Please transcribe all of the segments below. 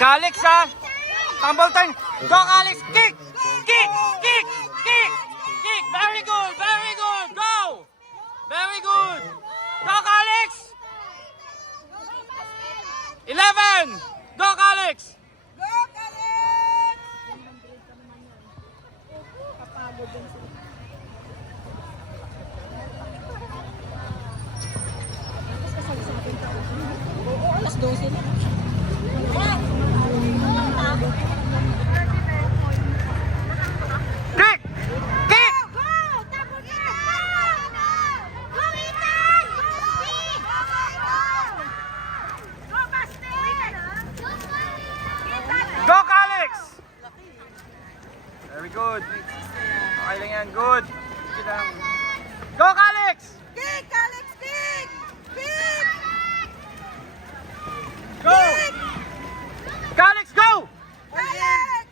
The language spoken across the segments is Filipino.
Calix ha! Tumble turn! Go Calix! Kick! Kick! Kick! Kick! Kick! Very good! Very good! Go! Very good! Go Calix! 11! Go Calix! Alas 12 na. Kick! Kick! Go Calix! Very good. Okay lang yan. Good. Sige lang. Go Calix! Kick! Alex, kick! Kick! Go! Calix, go! Alex!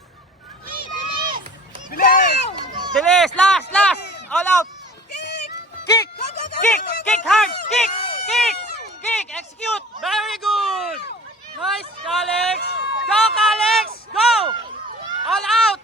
Bilis! Last! Last! All out! Kick! Kick! Kick! Kick hard! Kick! Kick! Kick! Execute! Very good! Nice, Calix! Go, Calix! Go! All out!